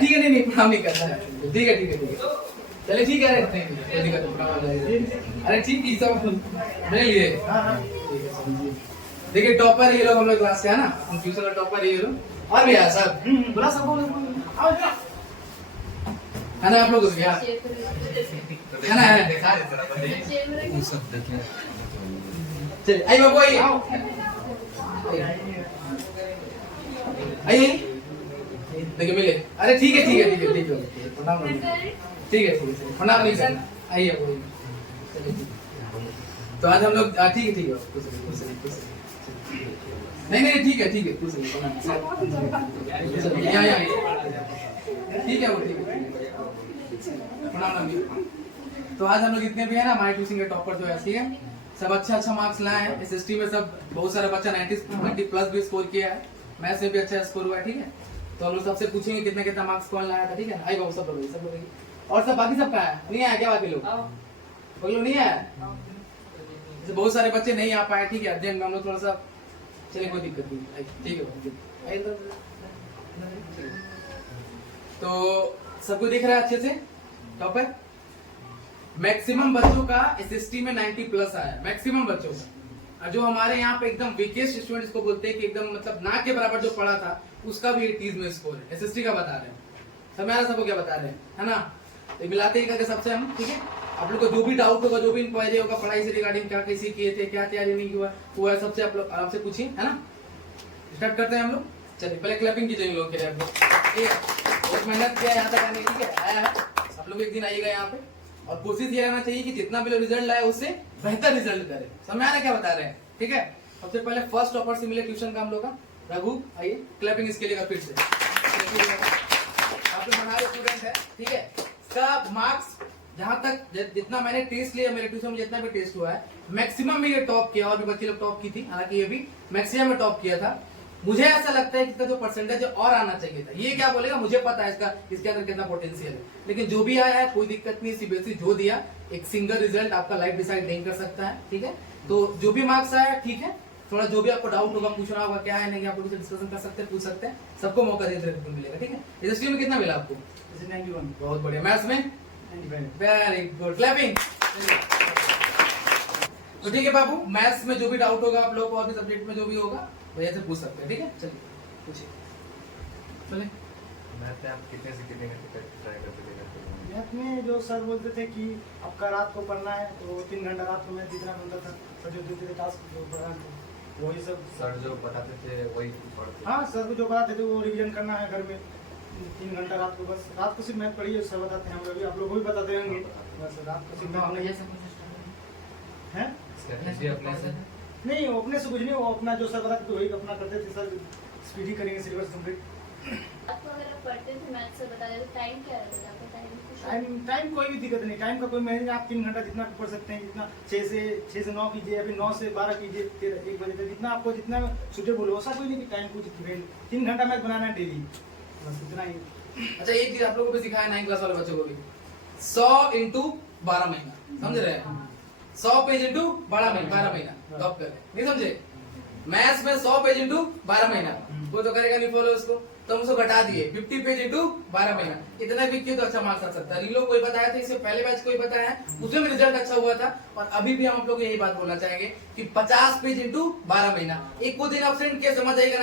ठीक है, नहीं प्रणाम नहीं करना है, ठीक है चलिए ठीक है, अरे नहीं कोई दिक्कत नहीं, प्रणाम। अरे ठीक है, सब ले लिए। देखिए टॉपर ये लोग हम लोग क्लास के है ना, हम ट्यूशन का टॉपर ये लोग, और भी है सर बोला सब है ना, आप लोग है ना, चलिए आइए बाबू आइए आइए, देखिए मिले। अरे ठीक है प्रणाम, ठीक है प्रणाम नहीं करना, आइए बाबू। तो आज हम लोग ठीक है नहीं ठीक है कुछ नहीं ठीक है वो ठीक है प्रणाम। तो आज हम लोग जितने भी है ना हमारे ट्यूशन के टॉपर जो है ठीक है, सब अच्छा मार्क्स लाए हैं। एसएसटी में सब बहुत सारा बच्चा 90 प्लस भी स्कोर किया है, मैथ्स में भी अच्छा स्कोर हुआ है, ठीक है। तो हम लोग सबसे पूछेंगे कितना मार्क्स कौन लाया था, ठीक है। आई बाबू सब लोग और सब बाकी सब कहाँ है, नहीं आया क्या बाकी लोग नहीं आया, बहुत सारे बच्चे नहीं आ पाए, ठीक है। अध्ययन में हम लोग थोड़ा सा चलिए कोई दिक्कत नहीं, ठीक है। तो सबको दिख रहा है अच्छे से टॉपर। मैक्सिमम बच्चों का एसएसटी में 90 प्लस आया, मैक्सिमम बच्चों का। और जो हमारे यहाँ पे एकदम वीकेस्ट स्टूडेंट को बोलते हैं कि एकदम मतलब ना के बराबर जो पढ़ा था उसका भी 80s में स्कोर है, एसएसटी का बता रहे हैं। समझ सबको क्या बता रहे हैं, है ना। तो मिलाते ही करके सबसे हम, ठीक है। आप लोग को जो भी डाउट होगा, जो भी इंक्वायरी होगा पढ़ाई से रिगार्डिंग, क्या कैसे किए थे, क्या तैयारी नहीं हुआ, वो है सबसे आप लोग आराम से पूछिए, है ना। स्टार्ट करते हैं हम लोग। चलिए पहले क्लैपिंग कीजिए इन लोगों के लिए, आप लोग बहुत मेहनत किया यहाँ तक आने, ठीक है। आया है आप लोग, एक दिन आइएगा यहाँ पे, और कोशिश ये रहना चाहिए कि जितना भी लोग रिजल्ट लाए उससे बेहतर रिजल्ट करे। समझ आ रहा क्या बता रहे हैं, ठीक है। सबसे पहले फर्स्ट टॉपर से मिले ट्यूशन का हम लोग का रघु, आइए क्लैपिंग इसके लिए फिर से। आप लोग हमारे स्टूडेंट है, ठीक है। सब मार्क्स जहां तक जितना मैंने टेस्ट लिया, मेरे ट्यूशन में जितना भी टेस्ट हुआ है मैक्सिमम में ये टॉप किया, और भी बच्चे लोग टॉप की थी, हालांकि ये भी मैक्सिमम में टॉप किया था। मुझे ऐसा लगता है कि इसका जो परसेंटेज और आना चाहिए था। ये क्या बोलेगा, मुझे पता है इसके अंदर कितना पोटेंशियल है, लेकिन जो भी आया है कोई दिक्कत नहीं। सीबीएसई जो दिया, एक सिंगल रिजल्ट आपका लाइफ डिसाइड नहीं कर सकता है, ठीक है। तो जो भी मार्क्स आया ठीक है, थोड़ा जो भी आपको डाउट होगा पूछना होगा क्या है नहीं, आप लोग डिस्कशन कर सकते हैं, पूछ सकते हैं, सबको मौका देते मिलेगा, ठीक है। एसएसटी में कितना मिला आपको? 91। बहुत बढ़िया। मैथ्स में? Very good, clapping. तो ठीक है बाबू, मैथ्स में जो भी डाउट होगा आप लोग को, और भी सब्जेक्ट में जो भी होगा भैया से पूछ सकते हैं, ठीक है। चलिए पूछिए। चलिए मैथ में आप कितने से कितने घंटे ट्राई करते थे? मैथ में जो सर बोलते थे कि आपका रात को पढ़ना है तो 3 घंटा रात को मैथ जितना बनता था, सर जो देते थे टास्क जो पढ़ाना वही सब सर जो बताते थे वही पढ़ते? हाँ, सर को जो बताते थे वो रिवीजन करना है घर में 3 घंटा रात को, बस रात को सिर्फ मैथ पढ़िए, सर बताते हैं, हम लोग आप लोग को भी बताते होंगे, बस रात को सिर्फ मैथ है नहीं, वो अपने से कुछ नहीं, वो अपना जो सर बताते थे वही अपना करते थे। सर स्पीड ही करेंगे सिलेबस कंप्लीट। आपको अगर आप पढ़ते थे मैथ से बता देते, टाइम क्या रहता था आपका? टाइम कोई भी दिक्कत नहीं, टाइम का कोई मैनेज, आप 3 घंटा जितना पढ़ सकते हैं, जितना 6 से 9 कीजिए, अभी 9 से 12 कीजिए, फिर 1 बजे तक, जितना आपको जितना सुटेबल हो। ऐसा कोई नहीं कि टाइम कुछ 3 घंटा मैथ बनाना है डेली, बस इतना ही। अच्छा एक चीज आप लोगों को भी सिखाया 9 क्लास वाले बच्चों को भी, 100 × 12 महीना, समझ रहे हैं। 100 पेज × 12 महीना टॉप कर, नहीं समझे। मैथ्स में 100 पेज × 12 महीना, वो तो करेगा नहीं फॉलो उसको, तो हम उसको घटा दिए 50 पेज × 12 महीना। इतना भी क्यों, तो अच्छा मार्क्स आ सकता है। रीलो कोई बताया था, इससे पहले बैच कोई बताया है, उसमें भी रिजल्ट अच्छा हुआ था। और अभी भी हम आप लोग को यही बात बोलना चाहेंगे कि 50 पेज × 12 महीना, एक को दिन एब्सेंट किया समझ आएगा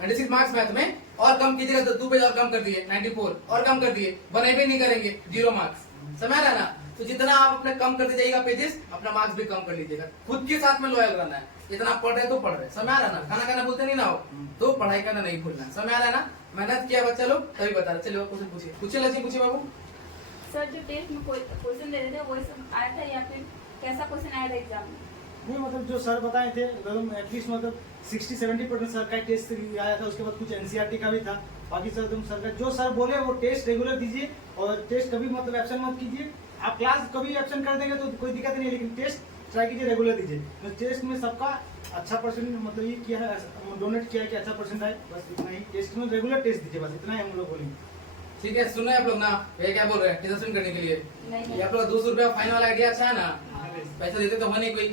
96 मार्क्स मैथ में, और कम कीजिएगा तो 2 पेज और कम कर दिए 94, और कम कर दिए, बने भी नहीं करेंगे 0 मार्क्स। समझ रहा ना। तो जितना आप अपने कम करते जाइएगा पेजेस, अपना मार्क्स भी कम कर लीजिएगा। खुद के साथ में लॉयल रहना है, इतना पढ़ रहे तो पढ़ रहे, समझ आ रहा ना। खाना खाना बोलते नहीं ना हो, तो पढ़ाई करना नहीं भूलना, समझ आ रहा ना। मेहनत किया बच्चा लोग तभी बता रहे। चलिए क्वेश्चन पूछिए लक्ष्मी, पूछिए बाबू। सर जो टेस्ट में कोई क्वेश्चन दे रहे थे वही सब आया था, या फिर कैसा क्वेश्चन आया था एग्जाम में? नहीं, मतलब जो सर बताए थे एटलीस्ट मतलब 60-70% सर का टेस्ट आया था, उसके बाद कुछ एनसीईआरटी का भी था। बाकी सर तुम सर का जो सर बोले वो टेस्ट रेगुलर दीजिए, और टेस्ट कभी मतलब एब्सेंट मत कीजिए। आप क्लास कभी एब्सेंट कर देंगे तो कोई दिक्कत नहीं है, लेकिन टेस्ट ट्राई कीजिए रेगुलर दीजिए। तो टेस्ट में सबका अच्छा परसेंट मतलब ये किया है, डोनेट किया है कि अच्छा परसेंट आए, बस इतना ही। टेस्ट में रेगुलर टेस्ट दीजिए, बस इतना ही हम लोग बोलेंगे। ठीक है, सुनो आप लोग ना, भैया क्या बोल रहे हैं टेंशन करने के लिए। नहीं। आप लोग 200 रुपया फाइन वाला आइडिया अच्छा है ना, पैसा देते तो हो नहीं कोई,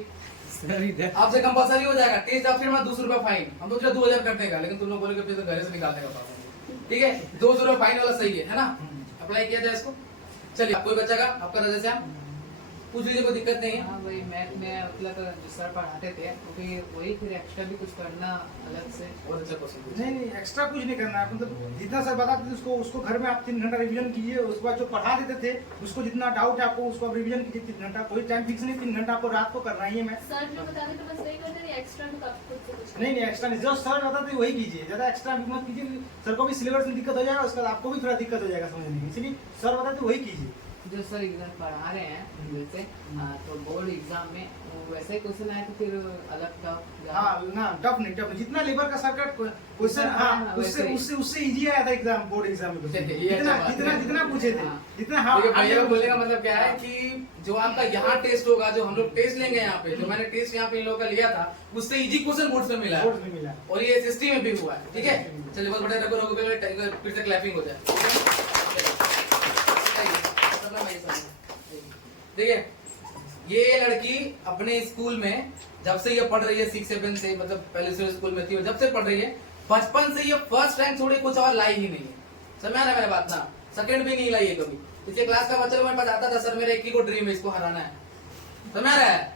आपसे कंपलसरी हो जाएगा टेस्ट। आपसे 200 रुपया फाइन, हम तो 2000 करने का, लेकिन तुम लोग बोलोगे फिर तो घर से निकालने का पास। ठीक है 2-0 फाइन वाला सही है ना? अप्लाई किया जाए इसको। चलिए कोई बच्चा का आपका राजा श्याम पूछ लीजिए, कोई दिक्कत नहीं है। हाँ वही मैथ में मतलब जो सर पढ़ाते थे वही फिर एक्स्ट्रा भी कुछ करना अलग से। बहुत अच्छा क्वेश्चन पूछा। नहीं नहीं एक्स्ट्रा कुछ नहीं करना है, मतलब जितना सर बताते थे उसको घर में आप 3 घंटा रिवीजन कीजिए। उसके बाद जो पढ़ा देते थे उसको जितना डाउट है आपको उसको रिवीजन कीजिए 3 घंटा। कोई टाइम फिक्स नहीं, 3 घंटा आपको रात को करना ही है। मैं सर जो बताते थे बस वही करते थे, एक्स्ट्रा तो आप खुद से कुछ नहीं नहीं एक्स्ट्रा नहीं, जो सर बताते थे वही कीजिए, ज्यादा एक्स्ट्रा मत कीजिए। सर को भी सिलेबस में दिक्कत हो जाएगा, उसके बाद आपको भी थोड़ा दिक्कत हो जाएगा समझने में, इसलिए सर बताते वही कीजिए। जो सर एग्जाम पढ़ा रहे हैं जैसे तो बोर्ड एग्जाम में वैसे ही क्वेश्चन आए तो फिर अलग टफ। हाँ ना टफ नहीं, जितना लेबर का सर्कट क्वेश्चन हाँ उससे इजी आया था एग्जाम, बोर्ड एग्जाम में जितना पूछे थे जितना। हाँ भैया बोलने का मतलब क्या है कि जो आपका यहाँ टेस्ट होगा, जो हम लोग टेस्ट लेंगे यहाँ पे, जो मैंने टेस्ट यहाँ पे इन लोगों का लिया था उससे इजी क्वेश्चन बोर्ड में मिला है और ये एसएसटी में भी हुआ है। ठीक है चलिए बहुत बढ़िया, रखो रखो फिर से क्लैपिंग हो जाए। देखिए ये लड़की अपने स्कूल में जब से ये पढ़ रही है 6-7 से, मतलब पहले से स्कूल में थी, जब से पढ़ रही है बचपन से ये फर्स्ट रैंक छोड़े कुछ और लाई ही नहीं है। समझ आ रहा है मेरा बात ना? सेकंड भी नहीं लाई है कभी। इसके क्लास का बच्चा मेरे पास आता था, सर मेरा एक ही को ड्रीम है इसको हराना है। समझ आ रहा है?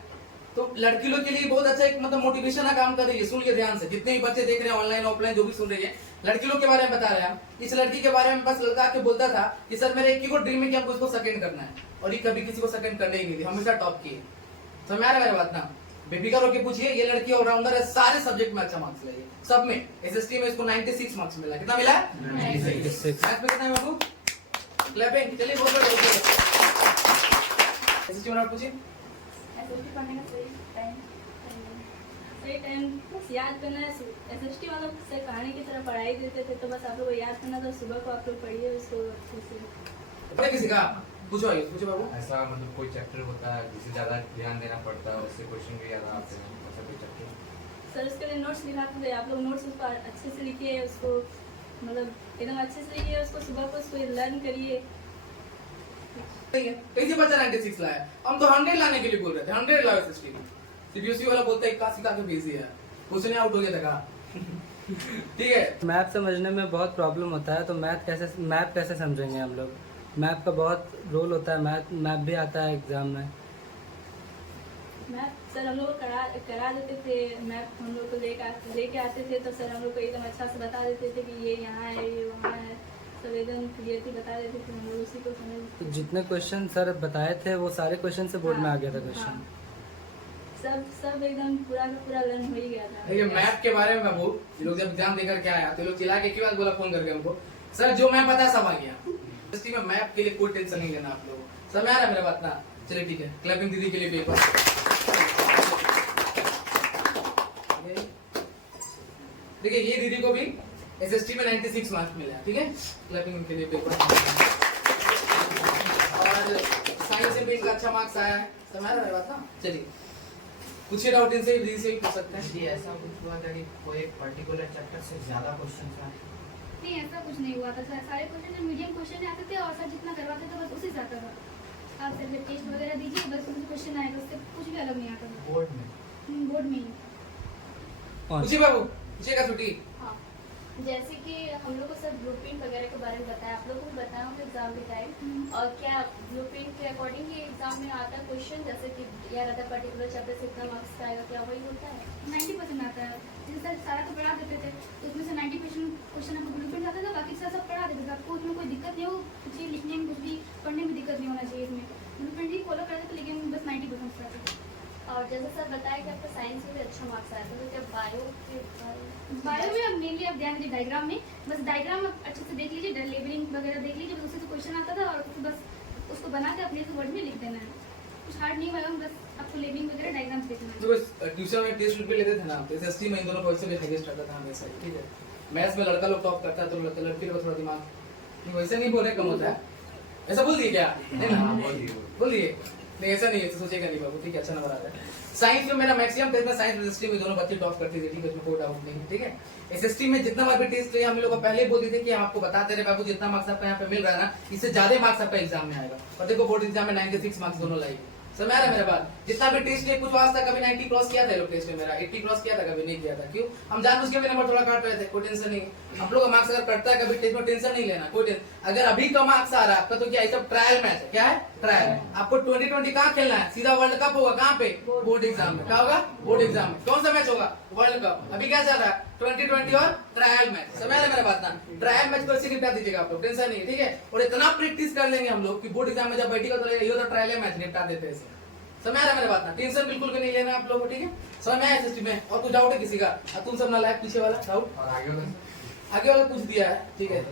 तो लड़की लोग के लिए बहुत अच्छा एक मतलब मोटिवेशन का काम कर रही है। सुनिए ध्यान से, जितने भी बच्चे देख रहे हैं ऑनलाइन ऑफलाइन जो भी सुन रही है, लड़की लोग के बारे में बता रहे हैं हम। इस लड़की के बारे में बस लड़का आके बोलता था कि सर मेरा एक ही को ड्रीम है कि हमको इसको सेकंड करना है, और ये कभी किसी को सेकंड करने ही नहीं दी, हमेशा टॉप की है। समझ आ रहा है मेरी बात ना? बेफिक्र होकर पूछिए, ये लड़की ऑलराउंडर है, सारे सब्जेक्ट में अच्छा मार्क्स लाई है, सब में। एसएसटी में इसको 96 मार्क्स मिला है। कितना मिला है? 96। मैथ में कितना है बाबू? क्लैपिंग। चलिए बहुत बढ़िया। एसएसटी में पूछिए। एसएसटी पढ़ने का सही टाइम बस याद करना है। एसएसटी वालों से कहानी की तरह पढ़ाई देते थे, तो बस आप लोग को याद करना था। सुबह को आप लोग पढ़िए उसको अच्छे से। पढ़े किसी का पूछो, आइए पूछो बाबू। ऐसा मतलब कोई चैप्टर होता है जिसे ज्यादा ध्यान देना पड़ता है, उससे क्वेश्चन भी ज्यादा आते हैं, ऐसा कोई चैप्टर? सर उसके लिए नोट्स लिखाते थे, आप लोग नोट्स उसको अच्छे से लिखिए, उसको मतलब एकदम अच्छे से लिखिए उसको, सुबह को उसको लर्न करिए। कैसे बच्चा 96 लाया? हम तो 100 लाने के लिए बोल रहे थे, 100 लाओ एसएसटी में। सीबीएसई वाला बोलता है 81 का भेजी है, क्वेश्चन आउट हो गया था। ठीक है मैथ समझने में बहुत प्रॉब्लम होता है, तो मैथ कैसे समझेंगे हम लोग? मैथ का बहुत रोल होता है, मैथ भी आता है एग्जाम में। मैथ सर हम लोग को करा देते थे, मैथ हम लोग को लेके आते थे, तो सर हम लोग को एकदम अच्छा से बता देते थे कि ये यहाँ है ये वहाँ है, सब एकदम क्लियरली बता देते थे, हम लोग उसी को समझ। तो जितने क्वेश्चन सर बताए थे वो सारे क्वेश्चन से बोर्ड में आ गया था क्वेश्चन। सब एकदम पूरा का पूरा लर्न हो ही गया था। ये मैथ के बारे में बाबू, ये लोग जब एग्जाम देकर के आया तो लोग चिल्ला के बात बोला फोन करके हमको, सर जो मैं पता सब आ गया। एसएसटी में मैथ के लिए कोई टेंशन नहीं लेना आप लोग। समझ आ रहा है मेरा बात ना? चलिए ठीक है, क्लैपिंग दीदी के लिए भी एक बार। देखिए ये दीदी को भी एसएसटी में 96 मार्क्स मिला है। ठीक है क्लैपिंग के लिए भी एक बार। और साइंस से भी इनका अच्छा मार्क्स आया है। समझ आ रहा है मेरी बात ना? चलिए पूछिए, डाउट इनसे दीदी से भी पूछ सकते हैं। जी ऐसा कुछ हुआ था कि कोई एक पर्टिकुलर चैप्टर से ज्यादा क्वेश्चन था? नहीं ऐसा कुछ नहीं हुआ था सर, सारे क्वेश्चन मीडियम क्वेश्चन आते थे और सर जितना करवाते थे बस उसी से आता था। आप सर टेस्ट वगैरह दीजिए, बस उसमें क्वेश्चन आएगा, उससे कुछ भी अलग नहीं आता था बोर्ड में? बोर्ड में ही। पूछिए बाबू, पूछिएगा छुट्टी। हाँ जैसे कि हम लोग को सर ब्लूप्रिंट वगैरह के बारे में बताया, आप लोगों को बताया होगा एग्जाम के टाइम, और क्या ब्लूप्रिंट के अकॉर्डिंग ही एग्जाम में आता है क्वेश्चन, जैसे कि यार अदर पर्टिकुलर चैप्टर से इतना मार्क्स का आएगा, क्या वही होता है? 90% आता है, जैसे सर सारा तो पढ़ा देते थे, तो उसमें से 90% क्वेश्चन आपको ब्लूप्रिंट आता था, बाकी सर सब पढ़ा देते थे, आपको उसमें कोई दिक्कत नहीं हो, कुछ ही लिखने में कुछ भी पढ़ने में दिक्कत नहीं होना चाहिए। इसमें ब्लूप्रिंट ही फॉलो करते थे, लेकिन बस 90% आते थे। और जैसे सर बताया कि आपका साइंस में भी अच्छा मार्क्स आया था, तो क्या बायो में अब मेनली आप ध्यान दीजिए डायग्राम में, बस डायग्राम आप अच्छे से देख लीजिए, लेबलिंग वगैरह देख लीजिए, बस उससे क्वेश्चन आता था और बस उसको बना के अपने वर्ड में लिख देना है, कुछ हार्ड नहीं होगा, बस आपको लेबलिंग वगैरह डायग्राम देखना है। जो ट्यूशन में टेस्ट भी लेते थे ना, तो एसएसटी में इन दोनों क्वेश्चन भी हाईएस्ट आता था हमेशा। ठीक है मैथ्स में लड़का लोग टॉप करता है, तो लड़की का थोड़ा दिमाग वैसे नहीं बोले कम होता है, ऐसा बोल दिए क्या? नहीं ना बोल दिए, नहीं ऐसा नहीं है, तो सोचेगा नहीं बाबू। ठीक है अच्छा नंबर आता है। साइंस में मेरा मैक्सिमम टेस्ट में साइंस एसएसटी में दोनों बच्चे टॉप करते थे। ठीक है उसमें कोई डाउट नहीं। ठीक है एसएसटी में जितना बार भी टेस्ट लिया हम लोग को पहले बोल देते कि हम आपको बताते रहे बाबू, जितना मार्क्स आपका यहाँ पे मिल रहा है ना, इससे ज्यादा मार्क्स आपका एग्जाम में आएगा। और देखो बोर्ड एग्जाम में 96 मार्क्स दोनों लाए। समझ आ रहा है मेरा बात? जितना भी टेस्ट कुछ आज तक कभी 90 क्रॉस किया था लोग टेस्ट में, मेरा 80 क्रॉस किया था, कभी नहीं किया था। क्यों? हम जानबूझ के भी नंबर थोड़ा काट रहे थे, कोई टेंशन नहीं। आप लोग का मार्क्स अगर कटता है कभी टेस्ट में, टेंशन नहीं लेना, कोई टेंशन। अगर अभी का मार्क्स आ रहा है आपका तो क्या, सब ट्रायल मैच है। क्या है? ट्रायल। आपको 2020 कहाँ खेलना है? सीधा वर्ल्ड कप होगा। कहाँ पे? बोर्ड एग्जाम में। क्या होगा? बोर्ड एग्जाम में। कौन सा मैच होगा? World cup. अभी क्या चल रहा है? 2020 और ट्रायल मैच। समझ रहे मेरा बात ना? ट्रायल मैच को ऐसे निपटा दीजिएगा आप लोग, टेंशन नहीं, ठीक है? और इतना प्रैक्टिस कर लेंगे हम लोग कि बोर्ड एग्जाम में जब बैठेगा तो ये तो ट्रायल मैच निपटा देते हैं। समझ आ रहा है मेरा बात ना? टेंशन बिल्कुल भी नहीं लेना आप लोगों को, ठीक है? समझ में आया सिस्टम में? और कुछ डाउट है किसी का? तुम सब नालायक पीछे वाला डाउट, और आगे वाला पूछ दिया है, ठीक है?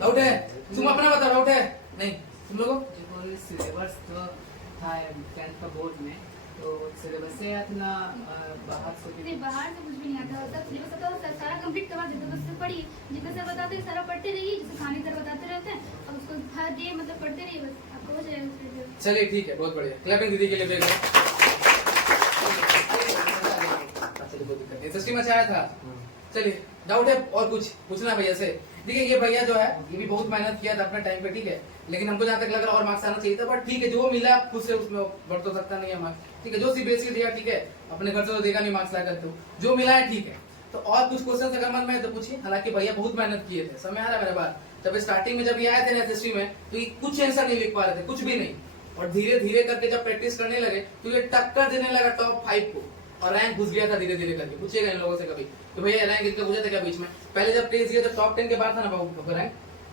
डाउट है? तुम अपना बताओ, डाउट है? नहीं तुम लोगों जो सिलेबस जो था 10th का बोर्ड में, तो सिलेबस से इतना बाहर से नहीं, बाहर से कुछ भी नहीं आता, सब सिलेबस आता है, सारा कंप्लीट करवा देते हैं, बस से पढ़िए, जितना सर बताते हैं सारा पढ़ते रहिए, जैसे खाने सर बताते रहते हैं, और उसको हर डे मतलब पढ़ते रहिए, बस आपको हो जाएगा। चलिए ठीक है, बहुत बढ़िया। क्लैपिंग दीदी के लिए भेज दो। चलिए कोई दिक्कत नहीं, सिस्टम अच्छा आया था। चलिए डाउट है और कुछ पूछना भैया से? देखिए ये भैया जो है ये भी बहुत मेहनत किया था अपने टाइम पे, ठीक है? लेकिन हमको जहाँ तक लग रहा है और मार्क्स आना चाहिए था, बट ठीक है जो मिला खुद से उसमें बढ़ तो सकता नहीं है मार्क्स, ठीक है? जो सीबीएसई दिया ठीक है, अपने घर से तो देगा नहीं मार्क्स ला करके, जो मिला है ठीक है। तो और कुछ क्वेश्चन अगर मन में है तो पूछिए। हालांकि भैया बहुत मेहनत किए थे, समझ आ रहा है मेरा बात? जब स्टार्टिंग में जब ये आए थे ना एसएससी में तो ये कुछ आंसर नहीं लिख पा रहे थे, कुछ भी नहीं। और धीरे धीरे करके जब प्रैक्टिस करने लगे तो ये टक्कर देने लगा टॉप 5 को, और रैंक घुस गया था धीरे धीरे करके। पूछिएगा इन लोगों से कभी तो भैया रैंक इनका घुसा था क्या बीच में? पहले जब टेस्ट दिया तो टॉप 10 के बाद था ना रैंक,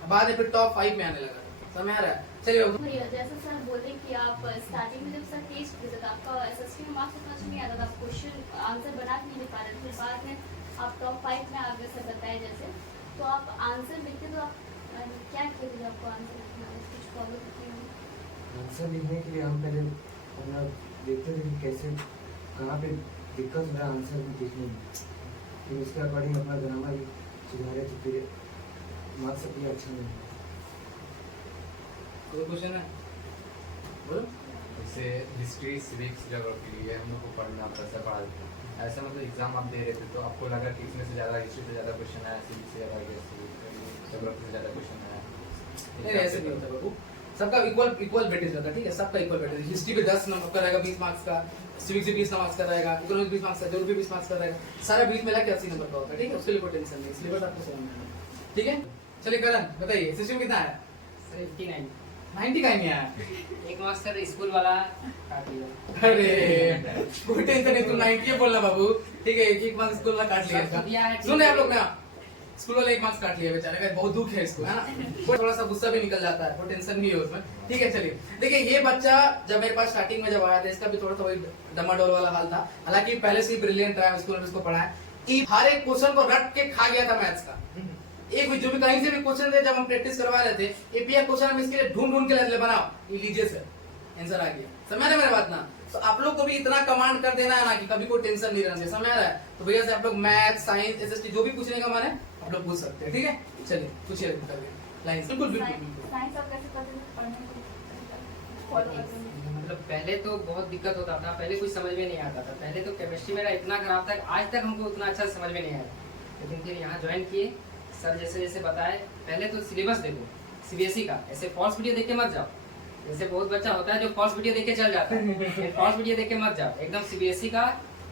बाद में फिर टॉप 5 में आने लगा था। समझ आ रहा है? चलिए भैया जैसे सर बोले कि आप स्टार्टिंग में जब सर टेस्ट देते थे आपका एसएसटी में मार्क्स समझ नहीं आता था, आप क्वेश्चन आंसर बना के नहीं पा रहे थे, फिर बाद में आप टॉप 5 में आ गए सर बताए जैसे, तो आप आंसर लिखते तो आप क्या किए थे आपको आंसर लिखना कुछ फॉलो करते हैं? आंसर लिखने के लिए हम पहले अपना देखते थे कि कैसे कहाँ पे दिक्कत हो रहा है आंसर में लिखने में, फिर उसके अकॉर्डिंग अपना ग्रामर सुधारे तो फिर मार्क्स अपने अच्छा नहीं। कोई क्वेश्चन है? बोलो। जैसे हिस्ट्री, सिविक्स, ज्योग्राफी ये हम लोग को पढ़ना पैसा पढ़ा देते हैं। ऐसा मतलब एग्जाम आप दे रहे थे तो आपको लगा कि इसमें से ज़्यादा हिस्ट्री से ज़्यादा क्वेश्चन आया, सिविक्स से ज़्यादा ज्योग्राफी से ज़्यादा क्वेश्चन आया? नहीं ऐसे नहीं होता बाबू, सबका इक्वल वेटेज रहता है, ठीक है? सबका इक्वल वेटेज। हिस्ट्री पे 10 नंबर का रहेगा 20 मार्क्स का, सिविक्स से 20 मार्क्स का रहेगा, इकोनॉमिक्स 20 मार्क्स का, ज्योग्राफी 20 मार्क्स का रहेगा, सारा 20 मिला के 80 नंबर का होता है, ठीक है? उसके लिए कोई टेंशन नहीं, सिलेबस आपको समझ में आएगा, ठीक है? चलिए करण बताइए सिस्टम कितना है? 89 90 का ही नहीं आया। एक मास्टर स्कूल वाला काट लिया। अरे कोई टेंशन नहीं, तुम 90 बोलना बाबू, ठीक है? एक मार्क्स स्कूल वाला काट लिया। सुन आप लोग ना, स्कूल वाले 1 मार्क्स काट लिया बेचारे का, बहुत दुख है इसको, है ना? थोड़ा सा गुस्सा भी निकल जाता है, कोई टेंशन नहीं है उसमें, ठीक है? चलिए देखिए ये बच्चा जब मेरे पास स्टार्टिंग में जब आया था इसका भी थोड़ा सा वही डमाडोल वाला हाल था। हालांकि पहले से ही ब्रिलियंट रहा स्कूल में, इसको पढ़ाया, हर एक क्वेश्चन को रट के खा गया था मैथ्स का। एक भी जो भी कहीं से भी क्वेश्चन थे जब हम प्रैक्टिस करवा रहे थे, एपीआई क्वेश्चन हम इसके लिए ढूंढ के लाते बनाओ, ये लीजिए सर आंसर आ गया। समझ रहे मेरा बात ना? तो आप लोग को भी इतना कमांड कर देना है ना कि कभी कोई टेंशन नहीं रहना चाहिए। समझ रहा है? तो भैया से आप लोग मैथ, साइंस, एसएसटी जो भी पूछने का मन है आप लोग पूछ सकते हैं, ठीक है? चलिए पूछिए लाइन बिल्कुल बिल्कुल। साइंस आप कैसे पढ़ने को फॉलो करते हैं? मतलब पहले तो बहुत दिक्कत होता था, पहले कुछ समझ में नहीं आता था, पहले तो केमिस्ट्री मेरा इतना खराब था आज तक हमको उतना अच्छा समझ में नहीं आया। लेकिन फिर यहाँ ज्वाइन किए, सर जैसे जैसे बताए, पहले तो सिलेबस देखो सीबीएसई का, ऐसे फॉल्स वीडियो देख के मत जाओ। जैसे बहुत बच्चा होता है जो फॉल्स वीडियो देख के चल जाता है, फॉल्स वीडियो देख के मत जाओ, एकदम सीबीएसई का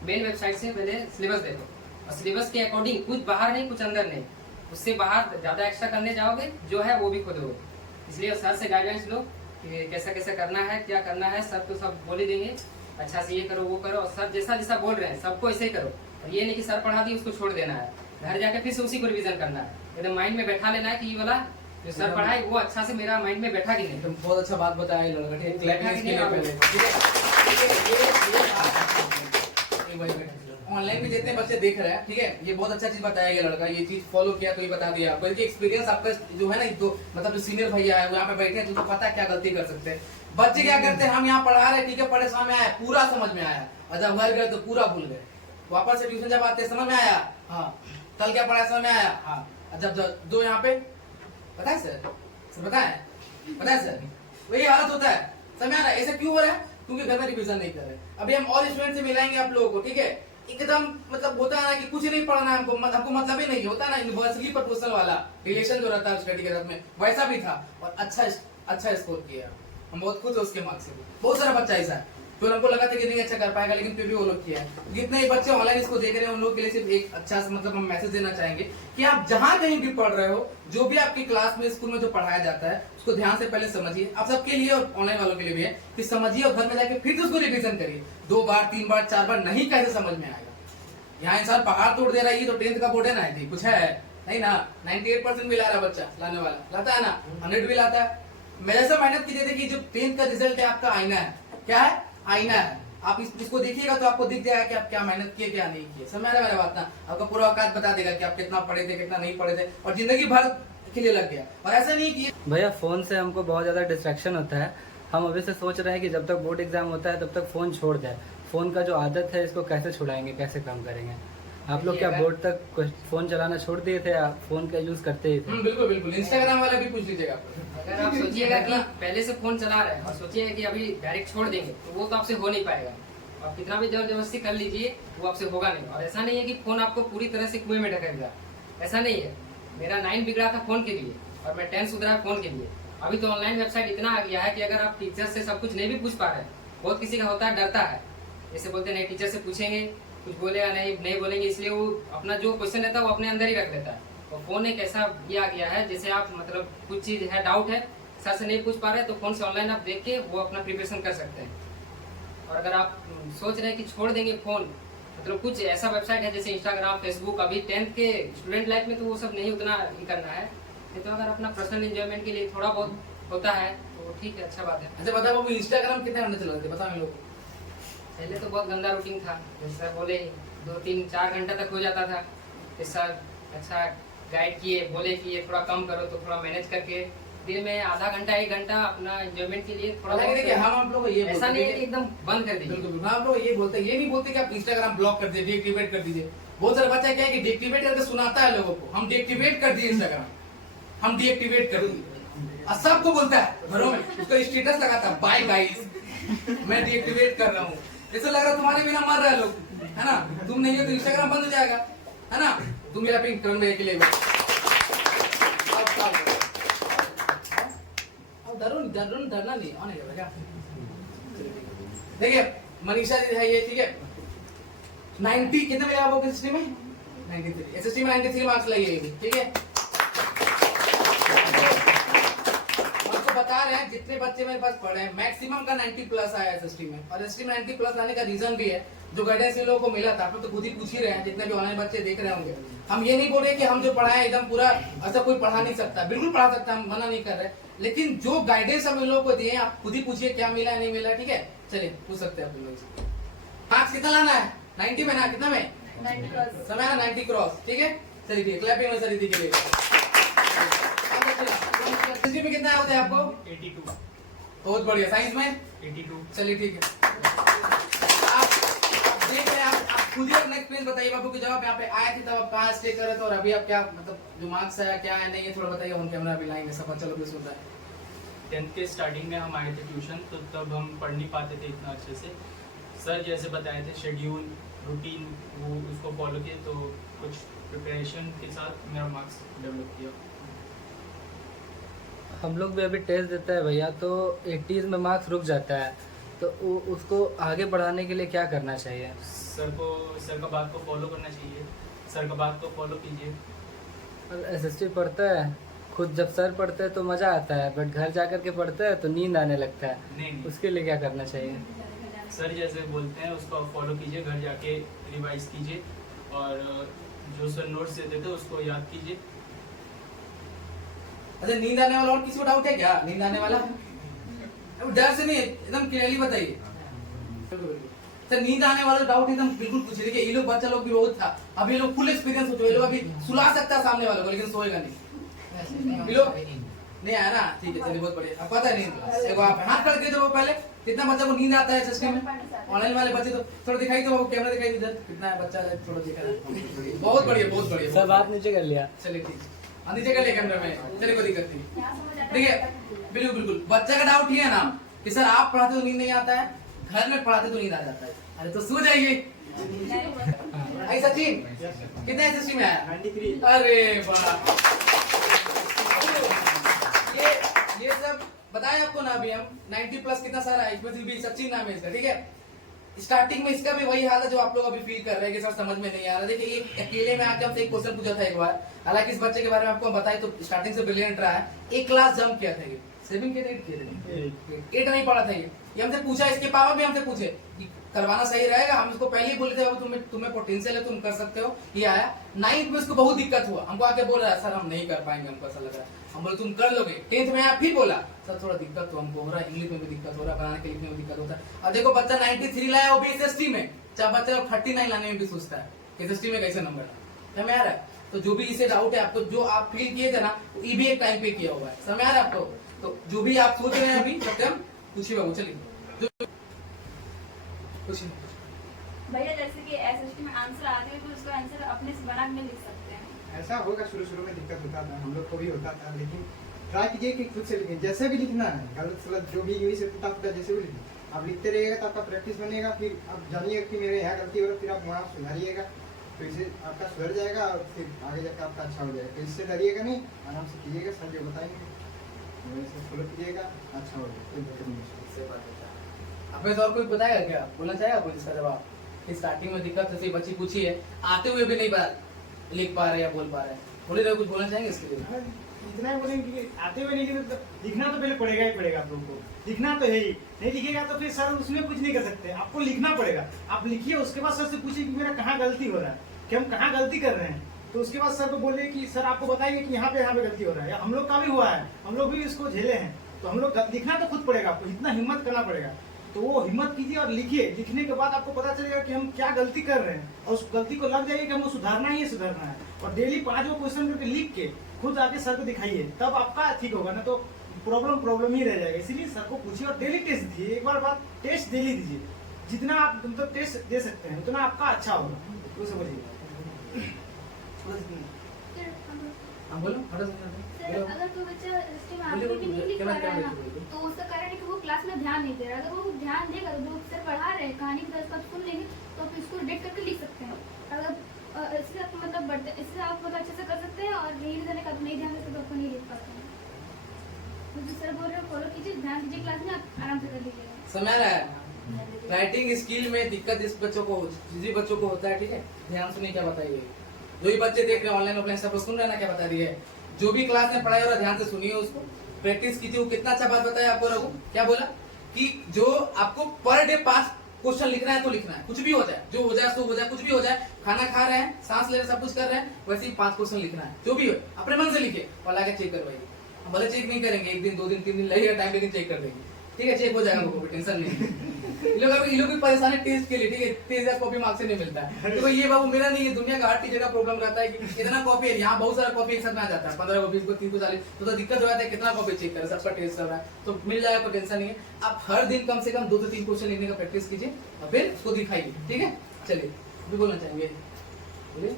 मेन वेबसाइट से पहले सिलेबस देखो, और सिलेबस के अकॉर्डिंग कुछ बाहर नहीं कुछ अंदर नहीं, उससे बाहर ज्यादा एक्स्ट्रा करने जाओगे जो है वो भी खोदोगे। इसलिए सर से गाइडेंस लो कि कैसा कैसा करना है, क्या करना है, सब तो सब बोल ही देंगे, अच्छा से ये करो वो करो, और सर जैसा जैसा बोल रहे हैं सबको ऐसे ही करो। और ये नहीं कि सर पढ़ा दी उसको छोड़ देना है, घर जाके फिर से उसी को रिवीजन करना है, एकदम माइंड में बैठा लेना है कि ये वाला जो सर पढ़ाए वो अच्छा से मेरा माइंड में बैठा कि नहीं। तुम बहुत अच्छा बात बताया ये लड़का, ठीक है? क्लैपिंग इसके लिए पहले, ठीक है? ऑनलाइन भी जितने बच्चे देख रहे हैं, ठीक है? ये बहुत अच्छा चीज बताया ये लड़का, ये चीज फॉलो किया तो ये बता दिया आपको। इनकी एक्सपीरियंस आपका जो है ना, तो मतलब जो सीनियर भैया है वो यहाँ पे बैठे हैं, तुमको पता है क्या गलती कर सकते हैं बच्चे, क्या करते हैं? हम यहाँ पढ़ा रहे, ठीक है? पढ़े समझ में आया, पूरा समझ में आया, और जब घर गए तो पूरा भूल गए। वापस से ट्यूशन जब आते समझ में आया, हाँ कल क्या पढ़ा समझ में आया, हाँ जब दो यहाँ पे पता है सर पता है सर, वही हालत होता है। समझ आ रहा है? ऐसा क्यों हो रहा है? क्योंकि घर में रिवीजन नहीं कर रहे। अभी हम और स्टूडेंट से मिलाएंगे आप लोगों को, ठीक है? एकदम मतलब होता है ना कि कुछ नहीं पढ़ना है हमको मतलब ही नहीं होता ना, यूनिवर्सली प्रपोजल वाला रिलेशन जो रहता है स्टडी के साथ में, वैसा भी था और अच्छा स्कोर किया। हम बहुत खुश है उसके मार्क्स से। बहुत सारा बच्चा ऐसा है तो हमको लगा था कि नहीं अच्छा कर पाएगा, लेकिन फिर भी वो लोग किया है। जितने बच्चे ऑनलाइन इसको देख रहे हैं उन लोग के लिए सिर्फ एक अच्छा सा मतलब हम मैसेज देना चाहेंगे कि आप जहां कहीं भी पढ़ रहे हो, जो भी आपकी क्लास में स्कूल में जो पढ़ाया जाता है उसको ध्यान से पहले समझिए। आप सबके लिए और ऑनलाइन वालों के लिए भी है कि समझिए और घर में जाके फिर उसको रिविजन करिए। 2 बार 3 बार 4 बार नहीं कैसे समझ में आएगा। यहाँ इंसान पहाड़ तोड़ दे रहा है, ये तो 10th का बोर्ड है ना, कुछ है नहीं ना। 98% भी ला रहा बच्चा, लाने वाला लाता है ना, 100 भी लाता है। मैं ऐसा मेहनत कीजिए थे कि जो 10th का रिजल्ट है आपका आईना है। क्या है? आईना है। आप इसको देखिएगा तो आपको दिख जाएगा कि आप क्या मेहनत किए क्या नहीं किए। समझ रहे मेरा बात ना? आपका पूरा औकात बता देगा कि आप कितना पढ़े थे कितना नहीं पढ़े थे, और जिंदगी भर के लिए लग गया। और ऐसा नहीं कि भैया फोन से हमको बहुत ज्यादा डिस्ट्रैक्शन होता है। हम अभी से सोच रहे हैं कि जब तक बोर्ड एग्जाम होता है तब तक फोन छोड़ जाए। फोन का जो आदत है इसको कैसे छुड़ाएंगे, कैसे कम करेंगे? आप लोग क्या बोर्ड तक फोन चलाना छोड़ दिए थे? आप फोन का यूज करते ही थे? बिल्कुल बिल्कुल। इंस्टाग्राम वाला भी पूछ लीजिएगा। अगर आप सोचिएगा कि पहले से फोन चला रहे हैं और सोचिएगा कि अभी डायरेक्ट छोड़ देंगे तो वो तो आपसे हो नहीं पाएगा। आप कितना भी जबरदस्ती कर लीजिए वो आपसे होगा नहीं। और ऐसा नहीं है कि फोन आपको पूरी तरह से कुएं में ढकेगा, ऐसा नहीं है। मेरा 9 बिगड़ा था फोन के लिए और मैं 10 सुधरा फोन के लिए। अभी तो ऑनलाइन वेबसाइट इतना आ गया है कि अगर आप टीचर से सब कुछ नहीं भी पूछ पा रहे, बहुत किसी का होता है डरता है, जैसे बोलते नहीं टीचर से पूछेंगे कुछ बोलेगा नहीं बोलेंगे, इसलिए वो अपना जो क्वेश्चन रहता है वो अपने अंदर ही रख लेता है। और फोन एक ऐसा किया गया है जैसे आप मतलब कुछ चीज है डाउट है सर से नहीं पूछ पा रहे तो फोन से ऑनलाइन आप देख के वो अपना प्रिपरेशन कर सकते हैं। और अगर आप सोच रहे हैं कि छोड़ देंगे फोन, मतलब कुछ ऐसा वेबसाइट है जैसे इंस्टाग्राम फेसबुक, अभी 10th के स्टूडेंट लाइफ में तो वो सब नहीं उतना ही करना है। तो अगर अपना पर्सनल एंजॉयमेंट के लिए थोड़ा बहुत होता है तो ठीक है, अच्छा बात है। अच्छा बता बाबू, इंस्टाग्राम कितने घंटे चलाते थे? बता हम लोग। पहले तो बहुत गंदा रूटीन था, जैसे बोले 2-3-4 घंटा तक हो जाता था। इस साल अच्छा गाइड किए, बोले कि ये थोड़ा कम करो, तो थोड़ा मैनेज करके दिन में आधा घंटा 1 घंटा अपना एंजॉयमेंट के लिए थोड़ा। देखिए हम आप लोग को ये ऐसा नहीं है कि एकदम बंद कर दीजिए। बिल्कुल हम लोग ये बोलते हैं, ये नहीं बोलते कि आप इंस्टाग्राम ब्लॉक कर दीजिए, डीएक्टिवेट कर दीजिए। बहुत सारे बच्चा क्या है कि डीएक्टिवेट करके सुनाता है लोगों को, हम डीएक्टिवेट कर दिए इंस्टाग्राम, हम डीएक्टिवेट कर दिए। और सबको बोलता है घरों में, उसका स्टेटस लगाता है बाय गाइस मैं डीएक्टिवेट कर रहा हूँ। ऐसा लग रहा है तुम्हारे बिना मर रहे लोग, है ना? तुम नहीं हो तो इंस्टाग्राम बंद हो जाएगा, है ना? तुम मेरा पिंक करण भैया के लिए डरना नहीं आने लगा। देखिए मनीषा जी है ये, ठीक है 90 कितने मिले आपको एसएसटी में? 93। एसएसटी में 93 मार्क्स लाइए, ठीक है। आपको बता रहे हैं जितने बच्चे मेरे पास पढ़े हैं मैक्सिमम का 90 प्लस आया एसएसटी में। और एसएसटी में 90 प्लस आने का रीजन भी है, जो गाइडेंस इन लोगों को मिला था। आप लोग तो खुद ही पूछ ही रहे हैं, जितने भी ऑनलाइन बच्चे देख रहे होंगे। हम ये नहीं बोल रहे कि हम जो पढ़ाए एकदम पूरा ऐसा कोई पढ़ा नहीं सकता, बिल्कुल पढ़ा सकता, हम मना नहीं कर रहे, लेकिन जो गाइडेंस हम इन लोगों को दिए आप खुद ही पूछिए क्या मिला नहीं मिला, ठीक है? चलिए पूछ सकते हैं आप लोग। मार्क्स कितना लाना है? 90 में ना, कितना में? 90 क्रॉस। समय है 90 क्रॉस, ठीक है। चलिए ठीक है, क्लैपिंग में सरिता के लिए। हिस्ट्री में कितना होता है आपको? 82। बहुत बढ़िया। साइंस में 82। चलिए ठीक है। आप देख रहे हैं, आप खुद ही अपना एक्सपीरियंस बताइए बाबू की। जब आप यहाँ पे आए थे तब आप कहाँ स्टे कर रहे थे और अभी आप क्या मतलब जो मार्क्स आया क्या है नहीं है थोड़ा बताइए। ऑन कैमरा भी लाएंगे सब, चलो भी सुनता है। 10th के स्टार्टिंग में हम आए थे ट्यूशन, तो तब हम पढ़ नहीं पाते थे इतना अच्छे से। सर जैसे बताए थे शेड्यूल रूटीन वो उसको फॉलो किए, तो कुछ प्रिपरेशन के साथ मेरा मार्क्स डेवलप किया। हम लोग भी अभी टेस्ट देते हैं भैया, तो 80s में मार्क्स रुक जाता है, तो उसको आगे बढ़ाने के लिए क्या करना चाहिए? सर का बात को फॉलो करना चाहिए, सर का बात को फॉलो कीजिए। एसएसटी पढ़ता है खुद, जब सर पढ़ते हैं तो मज़ा आता है, बट घर जाकर के पढ़ते हैं तो नींद आने लगता है। नहीं, उसके लिए क्या करना चाहिए? सर जैसे बोलते हैं उसको फॉलो कीजिए, घर जाके रिवाइज कीजिए और जो सर नोट्स देते थे उसको याद कीजिए। अच्छा नींद आने वाला और किसी को डाउट है क्या? नींद आने वाला डर से नहीं, एकदम क्लियरली बताइए। सर नींद आने वाला डाउट एकदम बिल्कुल पूछिए। देखिए ये लोग बच्चा लोग भी बहुत था, अभी ये लोग फुल एक्सपीरियंस हो चुके, ये लोग अभी सुला सकता है सामने वाले को लेकिन सोएगा नहीं। ये लोग नहीं आया ना, ठीक है चलिए बहुत बढ़िया। अब पता नहीं देखो आप हाथ खड़े के दो पहले, कितना बच्चा को नींद आता है सिस्टम में? ऑनलाइन वाले बच्चे तो थोड़ा दिखाई दो, कैमरा दिखाई इधर, कितना बच्चा है थोड़ा दिखा। बहुत बढ़िया बहुत बढ़िया। सब हाथ नीचे कर लिया, चलिए ठीक है नीचे कर लिया कैमरा में, चलिए कोई दिक्कत नहीं। देखिए बिल्कुल बिल्कुल बच्चा का डाउट ये है ना कि सर आप पढ़ाते तो नींद नहीं आता है, घर में पढ़ाते तो नींद आ जाता है। अरे तो सो जाइए। आई सचिन कितना एसएसटी में आया? 93। अरे वाह, ये सब बताया आपको ना अभी हम 90 प्लस कितना सारा है, इसमें से भी सचिन नाम है इसका, ठीक है। स्टार्टिंग में इसका भी वही हाल है जो आप लोग अभी फील कर रहे हैं कि सर समझ में नहीं आ रहा। देखिए ये अकेले में आके हमसे एक क्वेश्चन पूछा था एक बार, हालांकि इस बच्चे के बारे में आपको बताई तो स्टार्टिंग से ब्रिलियंट रहा है। एक क्लास जंप किया था ये, 7 के 8 किए थे, 8 नहीं पढ़ा था ये हमसे पूछा, इसके पापा भी हमसे पूछे कि करवाना सही रहेगा। हम इसको पहले ही बोले थे तुम्हें पोटेंशियल है, तुम कर सकते हो। ये आया 9th में इसको बहुत दिक्कत हुआ, हमको आके बोल रहा है सर हम नहीं कर पाएंगे, हमको ऐसा लग रहा है। हम बोले तुम कर लोगे। 10th में आया फिर बोला सर थोड़ा दिक्कत तो हमको हो रहा है, इंग्लिश में भी दिक्कत हो रहा है, बनाने के लिखने में दिक्कत होता है। अब देखो बच्चा 93 लाया वो भी SST में, चाहे बच्चा 39 लाने में भी सोचता है SST में कैसे नंबर है, समझ आ रहा है। तो जो भी इसे डाउट है आपको, जो आप फील किए थे ना वो भी एक टाइम पे किया हुआ है, समझ आ रहा है आपको। तो जो भी आप सोच रहे हैं अभी सत्यम पूछिए बाबू, चलिए कुछ भैया जैसे कि SST में आंसर आते हैं तो उसका आंसर अपने से बना के लिख सकते हैं। ऐसा होगा, शुरू में दिक्कत होता था, हम लोग को भी होता था, लेकिन ट्राई कीजिए कि खुद से लिखें, जैसे भी लिखना है, गलत सलत जो भी यही से टूटा फूटा जैसे भी लिखें, आप लिखते रहिएगा तो आपका प्रैक्टिस बनेगा। फिर आप जानिएगा कि मेरे यहाँ गलती हो रहा है, फिर आप वहाँ सुधारिएगा, तो इससे आपका सुधर जाएगा और फिर आगे जाकर आपका अच्छा हो जाएगा। तो इससे डरिएगा नहीं, आराम से कीजिएगा, सर जो बताएंगे वैसे फॉलो कीजिएगा, अच्छा हो जाएगा, कोई दिक्कत नहीं। अपने तो और कोई बताएगा क्या, बोलना चाहेगा कुछ इसका जवाब? स्टार्टिंग में दिक्कत जैसे बच्ची पूछी है, आते हुए भी नहीं लिख पा रहे या बोल पा रहे, बोले रहे कुछ बोलना चाहेंगे इसके लिए? इतना ही बोलेंगे कि आते हुए नहीं लिखे, लिखना तो पहले पड़ेगा ही पड़ेगा आप लोगों को, लिखना तो है ही, नहीं लिखेगा तो फिर सर उसमें कुछ नहीं कर सकते, आपको लिखना पड़ेगा। आप लिखिए, उसके बाद सर से पूछिए कि मेरा कहाँ गलती हो रहा है, कि हम कहाँ गलती कर रहे हैं, तो उसके बाद सर को बोले कि सर आपको बताएंगे कि यहाँ पे गलती हो रहा है। हम लोग का भी हुआ है, हम लोग भी इसको झेले हैं, तो हम लोग लिखना तो खुद पड़ेगा, आपको इतना हिम्मत करना पड़ेगा। तो वो हिम्मत कीजिए और लिखिए, लिखने के बाद आपको पता चलेगा कि हम क्या गलती कर रहे हैं, और उस गलती को लग जाइए कि हमको सुधारना ही है, सुधारना है। और डेली 5 क्वेश्चन करके लिख के खुद आके सर को दिखाइए, तब आपका ठीक होगा, ना तो प्रॉब्लम ही रह जाएगा। इसीलिए सर को पूछिए और डेली टेस्ट दीजिए, एक बार बात टेस्ट डेली दीजिए, जितना आप मतलब टेस्ट दे सकते हैं उतना आपका अच्छा होगा, तो समझिए। बोलो अगर कोई बच्चा हिस्ट्री में आंसर नहीं लिख पा रहा है ना, तो उसका कारण है कि वो क्लास में ध्यान नहीं दे रहा। अगर वो ध्यान देगा, जो सर पढ़ा रहे हैं कहानी की 10 बार सुन लेंगे, तो आप इसको डेट करके लिख सकते हैं। अगर इससे आप मतलब बढ़ते, इससे आप मतलब अच्छे से कर सकते हैं, और नहीं जाने का नहीं ध्यान देते तो आपको नहीं लिख पाते हैं। तो जो सर बोल रहे हैं फॉलो कीजिए, ध्यान दीजिए, क्लास में आप आराम से कर लीजिएगा। समझ रहा है। राइटिंग स्किल में दिक्कत इस बच्चों को, जिस बच्चों को होता है, ठीक है, ध्यान सुनिए क्या बताइए। जो भी बच्चे देख रहे हैं ऑनलाइन ऑफलाइन सब लोग सुन रहे हैं ना क्या बता रही है, जो भी क्लास में पढ़ाई हो रहा है ध्यान से सुनिए, उसको प्रैक्टिस कीजिए। वो कितना अच्छा बात बताया आपको रघु, क्या बोला कि जो आपको पर डे 5 क्वेश्चन लिखना है तो लिखना है, कुछ भी हो जाए, जो हो जाए सो हो जाए, कुछ भी हो जाए, खाना खा रहे हैं, सांस ले रहे हैं, सब कुछ कर रहे हैं, वैसे ही 5 क्वेश्चन लिखना है, जो भी हो अपने मन से लिखे और लाके चेक करवाइए। हम भले चेक नहीं करेंगे, 1 दिन 2 दिन 3 दिन लगेगा टाइम, लेकिन चेक कर देंगे, ठीक है, चेक हो जाएगा, लोगों को टेंशन नहीं। ये लोग की परेशानी टेस्ट के लिए, ठीक है, तेज कॉपी मार्क्स से नहीं मिलता है। तो ये बाबू मेरा नहीं है, दुनिया का हर टीचर का प्रॉब्लम रहता है कि इतना कॉपी है, यहाँ बहुत सारा कॉपी एक साथ में आ जाता है, 15 को 20 को 30 को 40, तो दिक्कत हो जाता है कितना कॉपी चेक करे, सबका टेस्ट कर रहा है, तो मिल जाएगा, कोई टेंशन नहीं है। आप हर दिन कम से कम 2 से 3 क्वेश्चन लिखने का प्रैक्टिस कीजिए और फिर उसको दिखाइए, ठीक है। चलिए भी बोलना चाहेंगे, बोलिए।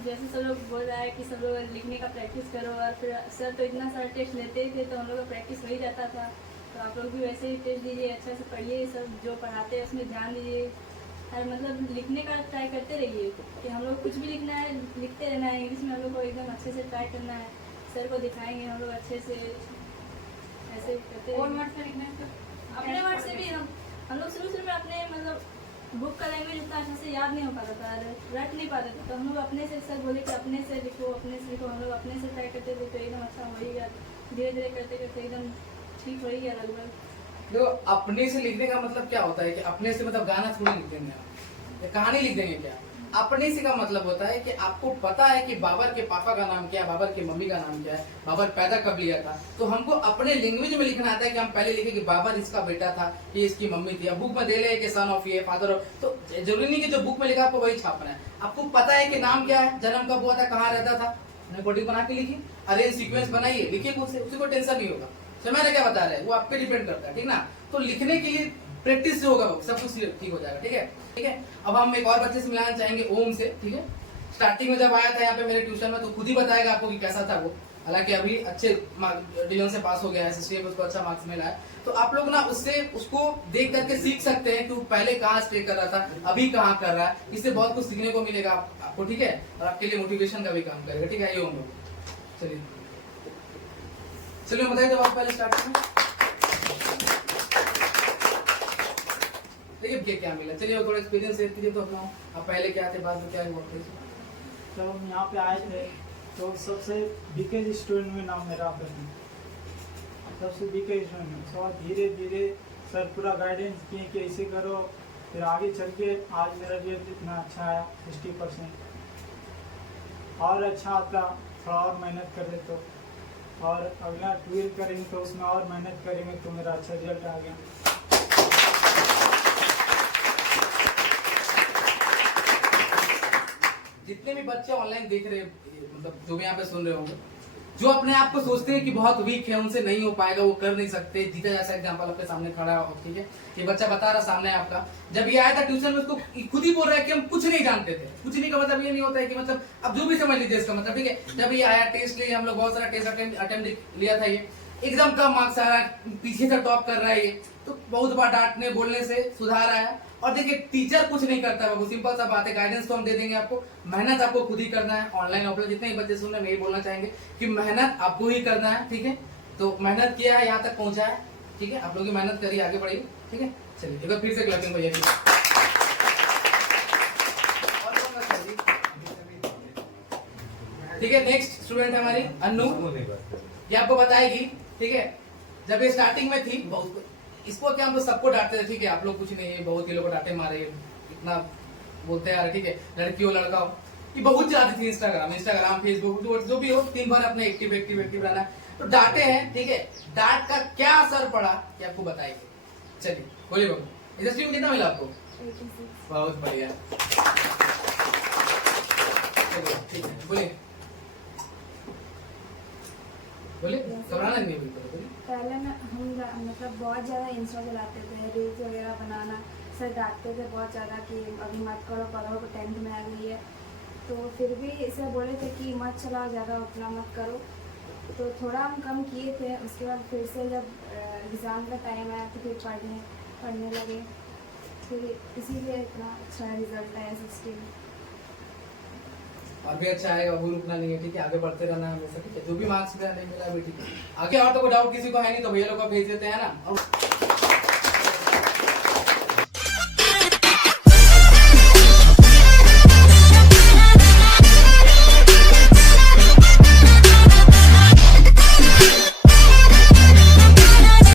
जैसे सब लोग बोल रहा है कि सब लोग लिखने का प्रैक्टिस करो, और फिर सर तो इतना सारा टेस्ट लेते थे तो हम लोग का प्रैक्टिस हो ही जाता था। तो आप लोग भी वैसे ही टेस्ट दीजिए, अच्छा से पढ़िए, सब जो पढ़ाते हैं उसमें ध्यान दीजिए, और मतलब लिखने का ट्राई करते रहिए कि हम लोग कुछ भी लिखना है, लिखते रहना है। इंग्लिश में हम लोग को एकदम अच्छे से ट्राई करना है, सर को दिखाएंगे हम लोग अच्छे से, ऐसे करते और वर्ड से लिखना है, अपने वर्ड से भी। हम लोग शुरू में अपने मतलब बुक का लैंग्वेज उतना अच्छे से याद नहीं हो पाता था, रट नहीं पाते थे, तो हम लोग अपने से, सर बोले कि अपने से लिखो, अपने से लिखो, हम लोग अपने से ट्राई करते थे, तो एकदम अच्छा हो ही गया। धीरे धीरे करते करते एकदम ठीक हो ही गया लगभग। देखो अपने से लिखने का मतलब क्या होता है कि अपने से मतलब गाना थोड़ी लिख देंगे या कहानी लिख देंगे क्या। अपने से का मतलब होता है कि आपको पता है कि बाबर के पापा का नाम क्या है, बाबर की मम्मी का नाम क्या है, बाबर पैदा कब लिया था, तो हमको अपने लैंग्वेज में लिखना आता है कि हम पहले लिखे कि बाबर इसका बेटा था, ये इसकी मम्मी थी। अब बुक में दे ले कि सन ऑफ ये फादर ऑफ, तो जरूरी नहीं कि जो बुक में लिखा आपको वही छापना है। आपको पता है कि नाम क्या है, जन्म कब हुआ था, कहाँ रहता था, रिकॉर्डिंग बना के लिखिए, अरेंज सीक्वेंस बनाइए, लिखिए खुद से, उसी को टेंशन नहीं होगा। समझ रहे क्या बता रहे हैं, वो आप पे डिपेंड करता है, ठीक ना। तो लिखने के लिए प्रैक्टिस से होगा, सब कुछ ठीक हो जाएगा, ठीक है, ठीक है। अब हम एक और बच्चे से मिलाना चाहेंगे, ओम से, ठीक है। स्टार्टिंग में जब आया था यहाँ पे मेरे ट्यूशन में, तो खुद ही बताएगा आपको कि कैसा था वो। हालांकि अभी अच्छे डिवीजन से पास हो गया है, एसएससी में उसको अच्छा मार्क्स मिला है। तो आप लोग ना उससे उसको देख करके सीख सकते हैं कि वो पहले कहाँ स्टे कर रहा था, अभी कहाँ कर रहा है। इससे बहुत कुछ सीखने को मिलेगा आपको, ठीक है, और आपके लिए मोटिवेशन का भी काम करेगा, ठीक है। ये ओम, चलिए चलिए बताइए जब आप पहले स्टार्ट में देखिए क्या मिला। चलिए थोड़ा एक्सपीरियंस शेयर कीजिए तो अपना, आप पहले क्या थे, बाद में क्या हुआ। तो हम यहाँ पे आए थे तो सबसे वीकेज स्टूडेंट में नाम मेरा आता था, सबसे वीकेज स्टूडेंट में। तो धीरे धीरे सर पूरा गाइडेंस किए कि ऐसे करो, फिर आगे चल के आज मेरा रिजल्ट इतना अच्छा है 60%। और अच्छा आता थोड़ा और मेहनत कर ले तो, और अगला 12 करेंगे तो उसमें और मेहनत करेंगे तो मेरा अच्छा रिजल्ट आ गया। जितने भी बच्चे ऑनलाइन देख रहे हैं, मतलब जो भी यहाँ पे सुन रहे होंगे, जो अपने आप को सोचते हैं कि बहुत वीक है, उनसे नहीं हो पाएगा, वो कर नहीं सकते, जीता जैसा एग्जांपल आपके सामने खड़ा है, ठीक है। ये बच्चा बता रहा सामने आपका, जब ये आया था ट्यूशन में, उसको खुद ही बोल रहा है कि हम कुछ नहीं जानते थे। कुछ नहीं का मतलब ये नहीं होता है कि मतलब अब जो भी समझ लीजिए इसका मतलब, ठीक है। जब ये आया टेस्ट लिए, हम लोग बहुत सारा टेस्ट अटेम्प्ट लिया था, ये एकदम कम मार्क्स आ रहा है, पीछे से टॉप कर रहा है ये, तो बहुत बार डांटने बोलने से सुधार आया। और देखिए टीचर कुछ नहीं करता है बाबू, सिंपल सा बात है, गाइडेंस तो हम दे देंगे आपको, मेहनत आपको खुद ही करना है। ऑनलाइन ऑफलाइन जितने भी बच्चे सुन रहे हैं, यही बोलना चाहेंगे कि मेहनत आपको ही करना है, ठीक है। तो मेहनत किया है, यहाँ तक पहुंचा है, ठीक है। आप लोग की मेहनत करिए, आगे बढ़िए, ठीक है। चलिए एक बार फिर से क्लैपिंग भैया की। ठीक है, नेक्स्ट स्टूडेंट है हमारी अन्नू, ये आपको बताएगी, ठीक है। जब ये स्टार्टिंग में थी, बहुत इसको क्या हम लोग सबको डांटते थे, ठीक है। आप लोग कुछ नहीं है, बहुत ही लोग डांटे मारे, इतना बोलते हैं, ठीक है, लड़की हो लड़का हो। ये बहुत ज्यादा थी इंस्टाग्राम फेसबुक जो भी हो, 3 बार अपने एक्टिव रहना। तो डांटे हैं, ठीक है। डांट का क्या असर पड़ा ये आपको बताएंगे। चलिए बोलिए बाबू, एसएसटी में कितना मिला आपको? 86। बहुत बढ़िया, ठीक है। बोलिए घबराना नहीं, बिल्कुल बोलिए। पहले हम मतलब बहुत ज़्यादा इंस्टा चलाते थे, रील्स वगैरह बनाना, सर डांटते थे बहुत ज़्यादा कि अभी मत करो, पढ़ो, 10th में आ गई है। तो फिर भी इसे बोले थे कि मत चलाओ ज़्यादा, उतना मत करो। तो थोड़ा हम कम किए थे। उसके बाद फिर से जब एग्ज़ाम का टाइम आया तो फिर पढ़ने लगे, फिर इसीलिए इतना अच्छा रिजल्ट आया SST में। और भी अच्छा आएगा, वो रुकना नहीं है, ठीक है। आगे बढ़ते रहना हमेशा, ठीक है। जो भी मार्क्स मिला नहीं मिला भी ठीक है। आगे और तो कोई डाउट किसी को है नहीं तो भैया लोग का भेज देते हैं ना।